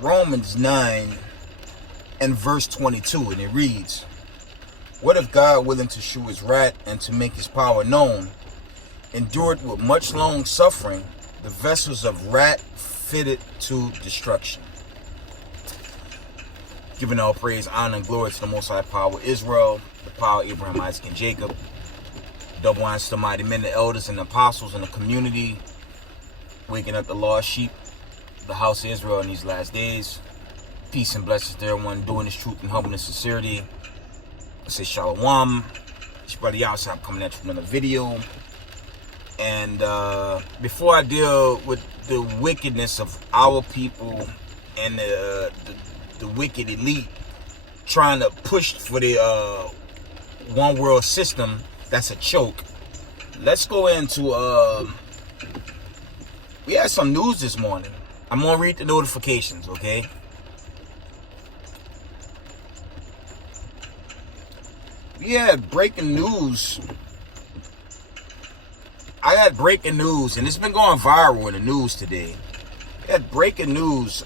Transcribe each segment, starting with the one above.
Romans 9 and verse 22, and it reads, "What if God, willing to shew his wrath and to make his power known, endured with much long suffering the vessels of wrath fitted to destruction?" Giving all praise, honor, and glory to the Most High Power of Israel, the power of Abraham, Isaac, and Jacob. Double honors to the mighty men, the elders, and the apostles in the community, waking up the lost sheep, the house of Israel in these last days. Peace and blessings to everyone doing this truth and humbleness and sincerity. I say shalom. It's your brother Yahweh. I'm coming at you with another video. And before I deal with the wickedness of our people and the wicked elite trying to push for the one world system that's a choke, let's go into we had some news this morning. I'm gonna read the notifications, okay? We had breaking news. I had breaking news, and it's been going viral in the news today. We had breaking news.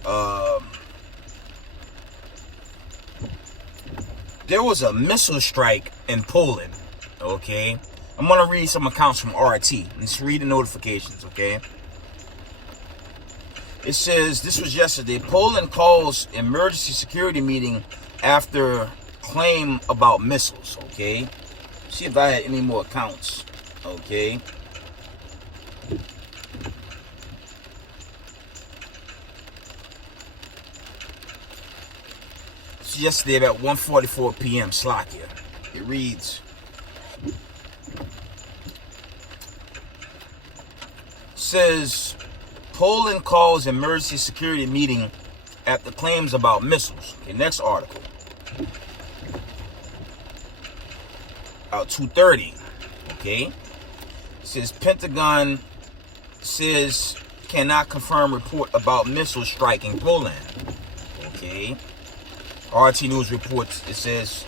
There was a missile strike in Poland, okay? I'm going to read some accounts from RT. Let's read the notifications, okay? It says, this was yesterday. Poland calls emergency security meeting after claim about missiles, okay? See if I had any more accounts, okay? It's yesterday at 1:44 p.m. Slovakia. It reads, says Poland calls emergency security meeting after claims about missiles. Okay, next article. About 2:30. Okay. It says Pentagon says cannot confirm report about missile striking Poland. Okay. RT News reports, it says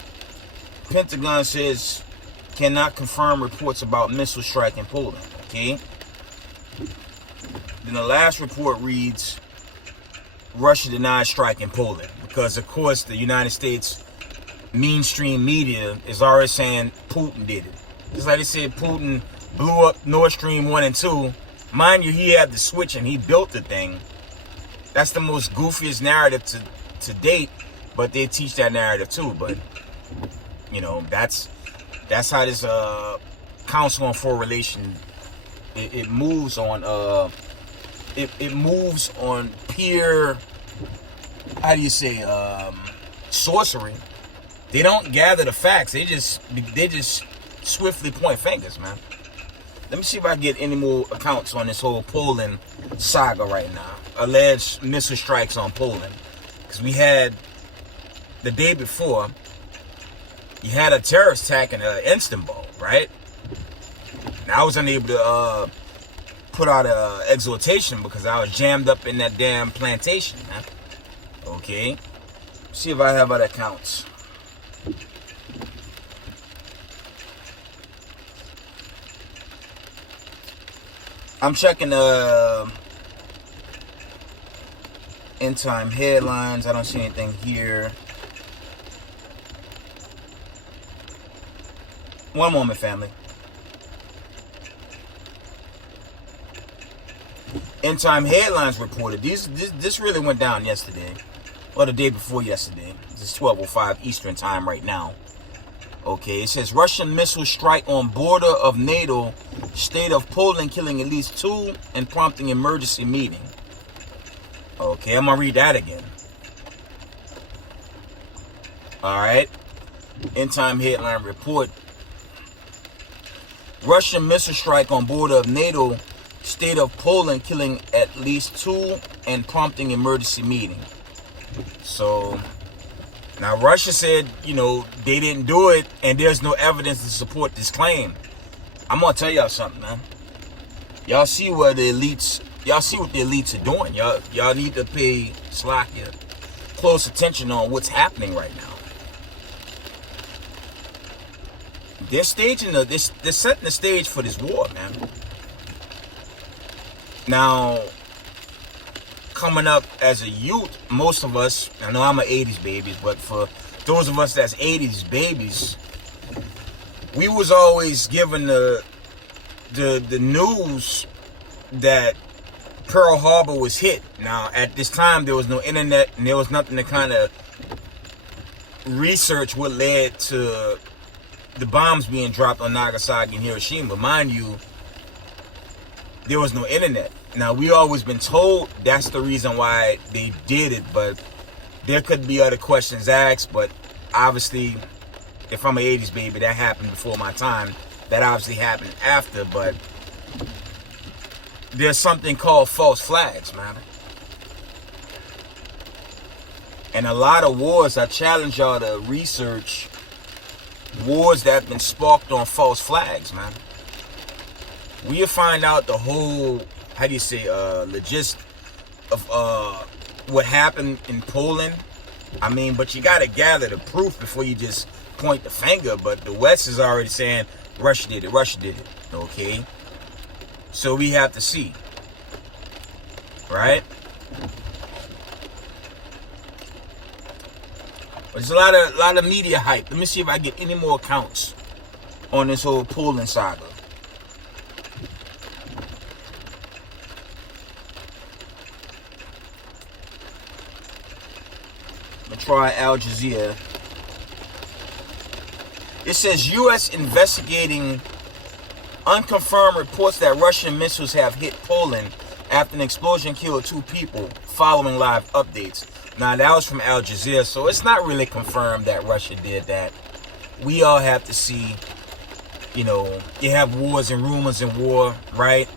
Pentagon says cannot confirm reports about missile strike in Poland. Okay. Then the last report reads Russia denies strike in Poland, because of course the United States mainstream media is already saying Putin did it. Just like they said Putin blew up Nord Stream 1 and 2. Mind you, he had the switch and he built the thing. That's the most goofiest narrative to date, but they teach that narrative too. But you know, that's how this Council on Foreign Relations it moves on it moves on pure, how do you say, sorcery. They don't gather the facts. They just swiftly point fingers, man. Let me see if I can get any more accounts on this whole Poland saga right now. Alleged missile strikes on Poland. Because we had, the day before, you had a terrorist attack in Istanbul, right? Now I was unable to put out an exhortation because I was jammed up in that damn plantation, man. Okay. See if I have other accounts. I'm checking end time headlines. I don't see anything here. One moment, family. End time headlines reported. This really went down yesterday, or the day before yesterday. This is 12:05 Eastern time right now. Okay, it says Russian missile strike on border of NATO, state of Poland killing at least 2 and prompting emergency meeting. Okay, I'm gonna read that again. All right. End time headline report. Russian missile strike on border of NATO, state of Poland killing at least 2 and prompting emergency meeting. So now Russia said, you know, they didn't do it and there's no evidence to support this claim. I'm gonna tell y'all something, man. Y'all see what the elites are doing. Y'all need to pay Slovakia close attention on what's happening right now. They're setting the stage for this war, man. Now, coming up as a youth, most of us, I know I'm an 80s baby, but for those of us that's 80s babies, we was always given the news that Pearl Harbor was hit. Now, at this time, there was no internet, and there was nothing to kind of research what led to the bombs being dropped on Nagasaki and Hiroshima. Mind you, there was no internet. Now, we always been told that's the reason why they did it, but there could be other questions asked. But obviously, if I'm an 80s baby, that happened before my time. That obviously happened after, but there's something called false flags, man. And a lot of wars, I challenge y'all to research wars that have been sparked on false flags, man. We'll find out the whole, how do you say, logist of what happened in Poland. I mean, but you got to gather the proof before you just point the finger. But the West is already saying Russia did it, Russia did it, okay? So we have to see, right? There's a lot of media hype. Let me see if I get any more accounts on this whole Poland saga. I'm gonna try Al Jazeera. It says U.S. investigating unconfirmed reports that Russian missiles have hit Poland after an explosion killed 2 people, following live updates. Now, that was from Al Jazeera, so it's not really confirmed that Russia did that. We all have to see, you know, you have wars and rumors in war, right?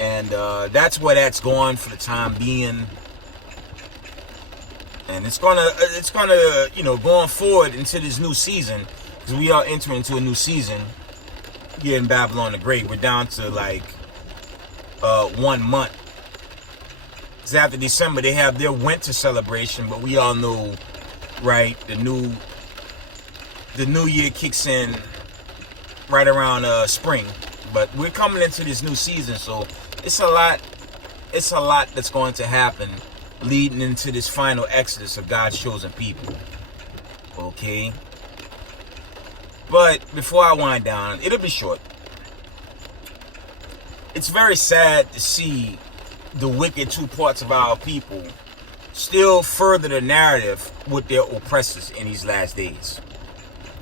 And that's where that's going for the time being. And it's gonna, you know, going forward into this new season, because we are entering into a new season here in Babylon the Great. We're down to like 1 month. Because after December, they have their winter celebration, but we all know, right, the new year kicks in right around spring. But we're coming into this new season, so it's a lot that's going to happen leading into this final exodus of God's chosen people. Okay? But before I wind down, it'll be short. It's very sad to see the wicked 2 parts of our people still further the narrative with their oppressors in these last days.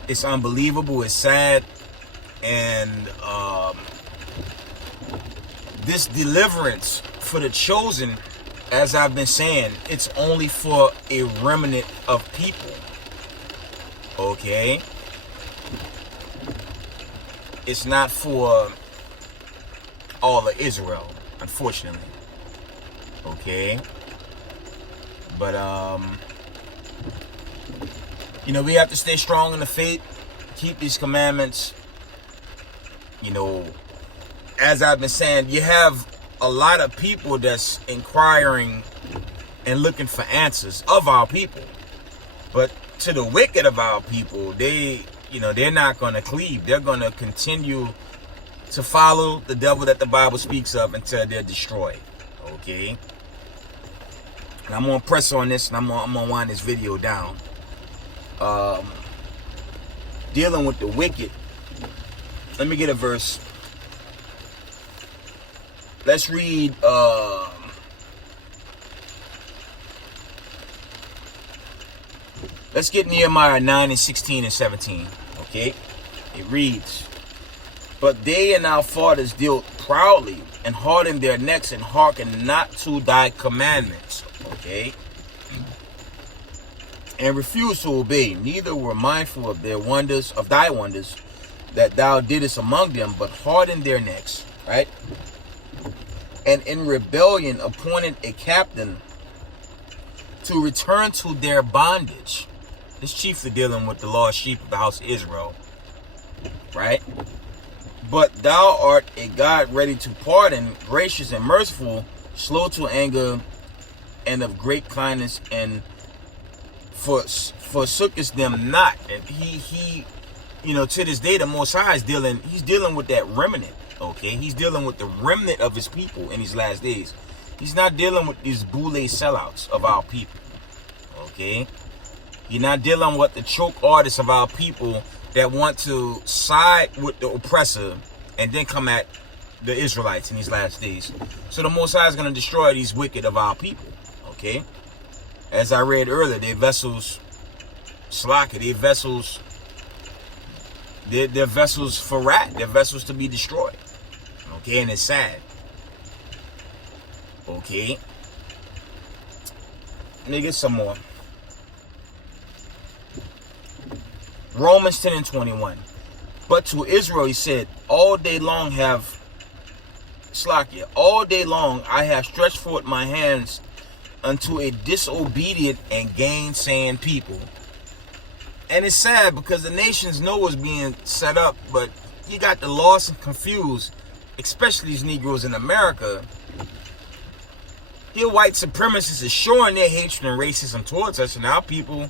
It's unbelievable. It's sad. And this deliverance for the chosen, as I've been saying, it's only for a remnant of people. Okay? It's not for all of Israel, unfortunately. Okay? But, you know, we have to stay strong in the faith, keep these commandments. You know, as I've been saying, you have a lot of people that's inquiring and looking for answers of our people. But to the wicked of our people, they're not going to cleave. They're going to continue to follow the devil that the Bible speaks of until they're destroyed. Okay? And I'm going to press on this, and I'm going to wind this video down. Dealing with the wicked. Let me get a verse. Let's read let's get Nehemiah 9 and 16 and 17. Okay? It reads, "But they and our fathers dealt proudly and hardened their necks and hearkened not to thy commandments." Okay? "And refused to obey, neither were mindful of their wonders, of thy wonders that thou didst among them, but hardened their necks." Right? "And in rebellion appointed a captain to return to their bondage." This chiefly dealing with the lost sheep of the house of Israel. Right? "But thou art a God ready to pardon, gracious and merciful, slow to anger, and of great kindness, and forsookest them not." And he you know, to this day, the Most High is he's dealing with that remnant. Okay, he's dealing with the remnant of his people in these last days. He's not dealing with these boule sellouts of our people. Okay? You're not dealing with the choke artists of our people that want to side with the oppressor and then come at the Israelites in these last days. So the Most High is going to destroy these wicked of our people. Okay? As I read earlier, their vessels, slacker, their vessels, they're vessels for wrath. They're vessels to be destroyed. Okay? And it's sad. Okay? Let me get some more. Romans 10 and 21. But to Israel he said, all day long all day long I have stretched forth my hands unto a disobedient and gainsaying people. And it's sad because the nations know what's being set up, but you got the lost and confused, especially these Negroes in America. Here white supremacists are showing their hatred and racism towards us, and our people,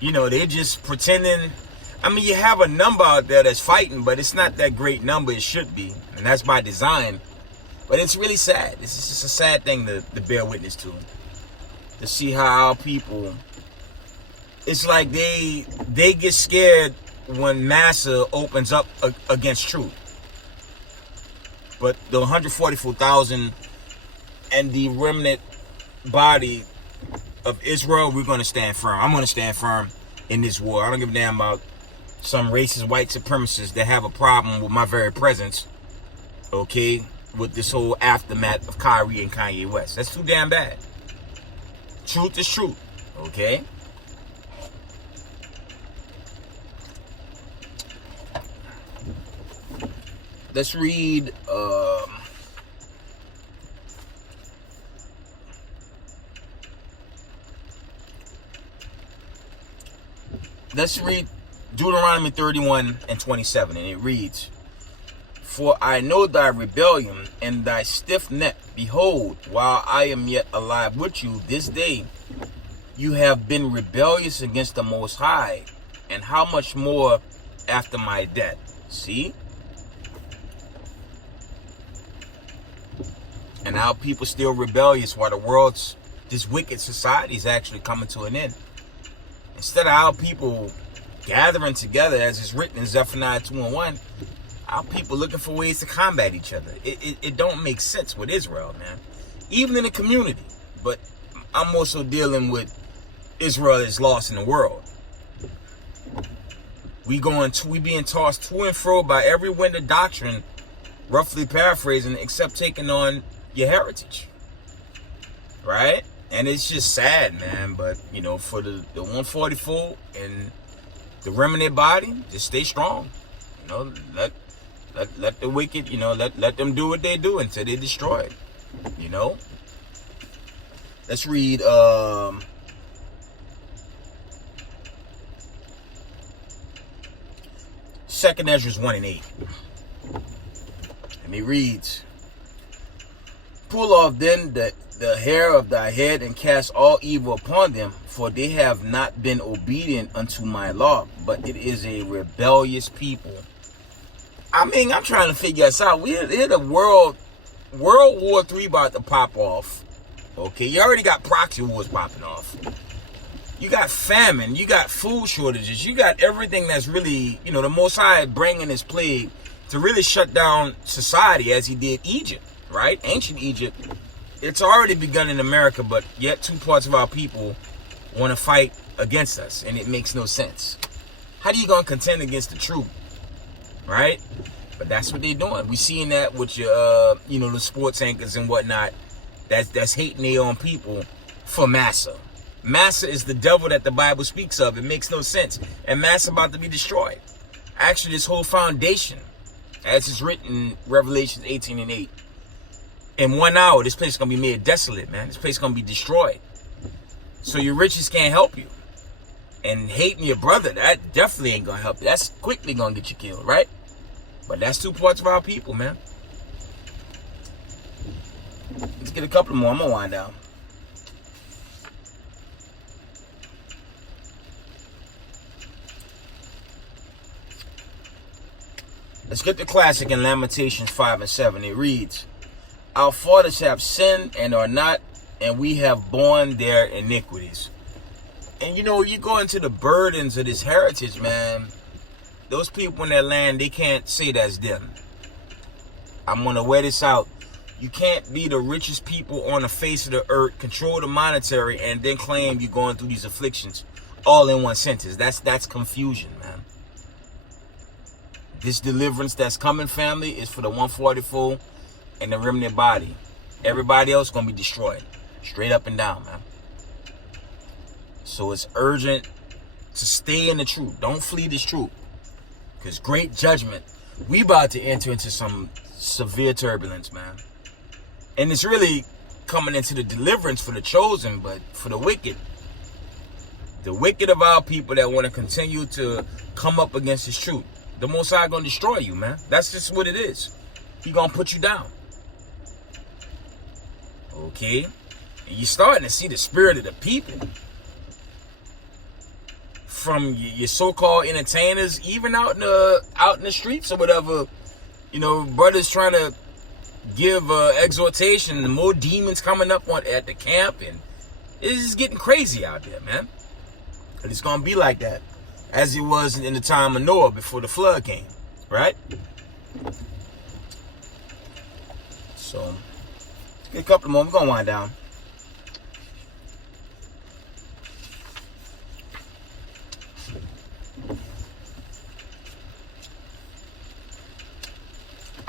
you know, they're just pretending. I mean, you have a number out there that's fighting, but it's not that great number it should be. And that's by design. But it's really sad. It's just a sad thing to bear witness to. To see how our people, it's like they get scared when massa opens up against truth. But the 144,000 and the remnant body of Israel, we're going to stand firm. I'm going to stand firm in this war. I don't give a damn about some racist white supremacists that have a problem with my very presence, okay, with this whole aftermath of Kyrie and Kanye West. That's too damn bad. Truth is truth, okay? Let's read Deuteronomy 31 and 27, and it reads, for I know thy rebellion and thy stiff neck. Behold, while I am yet alive with you this day, you have been rebellious against the Most High, and how much more after my death? See? And our people still rebellious while the world's, this wicked society is actually coming to an end. Instead of our people gathering together, as is written in Zephaniah 2 and 1, our people looking for ways to combat each other. It don't make sense with Israel, man. Even in the community. But I'm also dealing with Israel is lost in the world. We being tossed to and fro by every wind of doctrine, roughly paraphrasing, except taking on your heritage. Right? And it's just sad, man. But, you know, for the 144 and the remnant body, just stay strong. You know, let the wicked, you know, let them do what they do until they destroy it. You know? Let's read Second Ezra 1 and 8. And he reads, pull off then the hair of thy head and cast all evil upon them, for they have not been obedient unto my law, but it is a rebellious people. I mean, I'm trying to figure this out. We're the World War III about to pop off. Okay, you already got proxy wars popping off. You got famine, you got food shortages, you got everything that's really, you know, the Most High bringing this plague to really shut down society as he did Egypt, right? Ancient Egypt. It's already begun in America, but yet two parts of our people want to fight against us, and it makes no sense. How do you gonna contend against the truth, right? But that's what they're doing. We seeing that with your, you know, the sports anchors and whatnot. That's hating their own people for massa. Massa is the devil that the Bible speaks of. It makes no sense, and massa about to be destroyed. Actually, this whole foundation, as is written in Revelation 18 and 8. In 1 hour, this place is going to be made desolate, man. This place is going to be destroyed. So your riches can't help you. And hating your brother, that definitely ain't going to help you. That's quickly going to get you killed, right? But that's two parts of our people, man. Let's get a couple more. I'm going to wind down. Let's get the classic in Lamentations 5 and 7. It reads, Our fathers have sinned and are not, and we have borne their iniquities. And you know, you go into the burdens of this heritage, man. Those people in that land, they can't say that's them. I'm going to wear this out. You can't be the richest people on the face of the earth, control the monetary, and then claim you're going through these afflictions all in one sentence. That's confusion, man. This deliverance that's coming, family, is for the 144 and the remnant body. Everybody else going to be destroyed. Straight up and down, man. So it's urgent to stay in the truth. Don't flee this truth. Because great judgment, we about to enter into some severe turbulence, man. And it's really coming into the deliverance for the chosen, but for the wicked of our people that want to continue to come up against this truth, the Most High going to destroy you, man. That's just what it is. He going to put you down. Okay? And you're starting to see the spirit of the people. From your so-called entertainers, even out in the streets or whatever, you know, brothers trying to give exhortation, and more demons coming up at the camp, and it's just getting crazy out there, man. And it's gonna be like that, as it was in the time of Noah before the flood came, right? So, let's get a couple more. We're gonna wind down.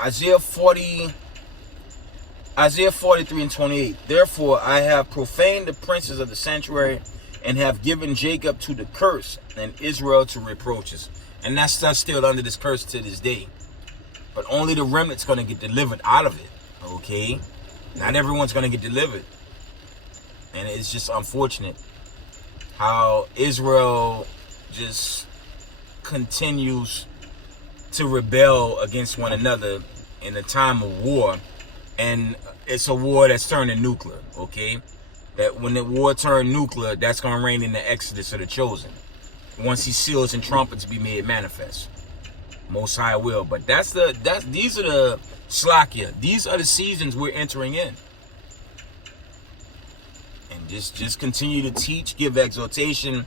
Isaiah 43 and 28. Therefore I have profaned the princes of the sanctuary, and have given Jacob to the curse, and Israel to reproaches. And that's still under this curse to this day. But only the remnant's going to get delivered out of it. Okay? Not everyone's going to get delivered. And it's just unfortunate how Israel just continues to rebel against one another in a time of war. And it's a war that's turning nuclear, okay? That when the war turned nuclear, that's going to reign in the exodus of the chosen. Once these seals and trumpets be made manifest. Most High will. But these are the slakia. These are the seasons we're entering in. And just continue to teach, give exhortation,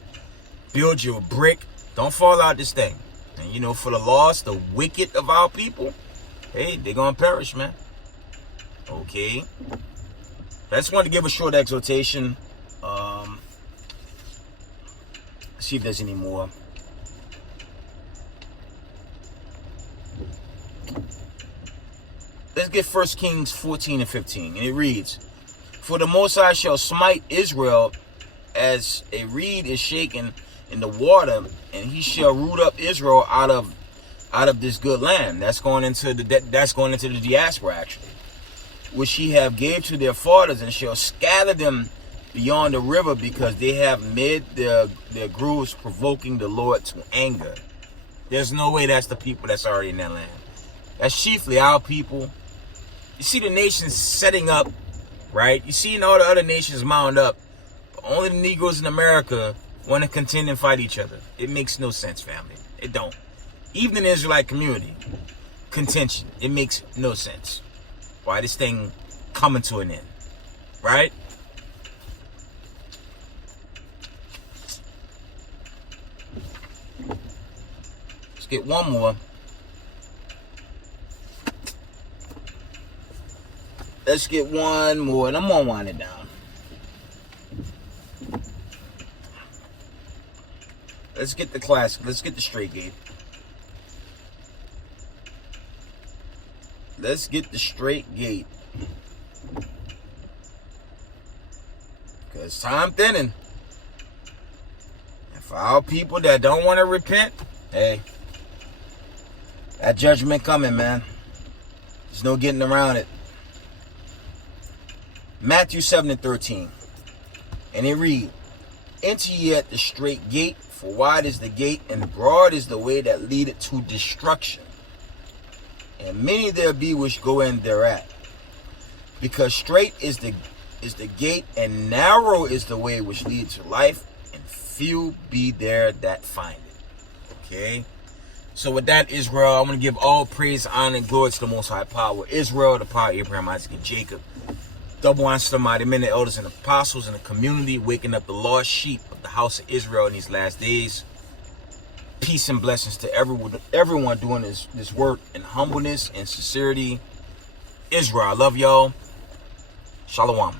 build your brick. Don't fall out this thing. And you know, for the lost, the wicked of our people, hey, they're going to perish, man. Okay. I just wanted to give a short exhortation. See if there's any more. Let's get 1 Kings 14 and 15. And it reads, For the Most High shall smite Israel as a reed is shaken in the water, and he shall root up Israel out of this good land. That's going into the diaspora, actually, which he have gave to their fathers, and shall scatter them beyond the river, because they have made their grooves, provoking the Lord to anger. There's no way that's the people that's already in that land. That's chiefly our people. You see the nations setting up, right? You see all the other nations mount up. Only the Negroes in America want to contend and fight each other. It makes no sense, family. It don't. Even in the Israelite community, contention. It makes no sense. Why this thing coming to an end, right? Let's get one more. Let's get one more, and I'm gonna wind it down. Let's get the classic. Let's get the straight gate. Let's get the straight gate. Because time thinning. And for our people that don't want to repent, hey, that judgment coming, man. There's no getting around it. Matthew 7 and 13. And it reads, Enter ye at the straight gate, for wide is the gate, and broad is the way that leadeth to destruction. And many there be which go in thereat. Because straight is the gate, and narrow is the way which leads to life, and few be there that find it. Okay? So with that, Israel, I want to give all praise, honor, and glory to the Most High Power. Israel, the power of Abraham, Isaac, and Jacob. Double honor to the mighty men, the elders, and apostles in the community, waking up the lost sheep of the house of Israel in these last days. Peace and blessings to everyone doing this work in humbleness and sincerity. Israel, I love y'all. Shalom.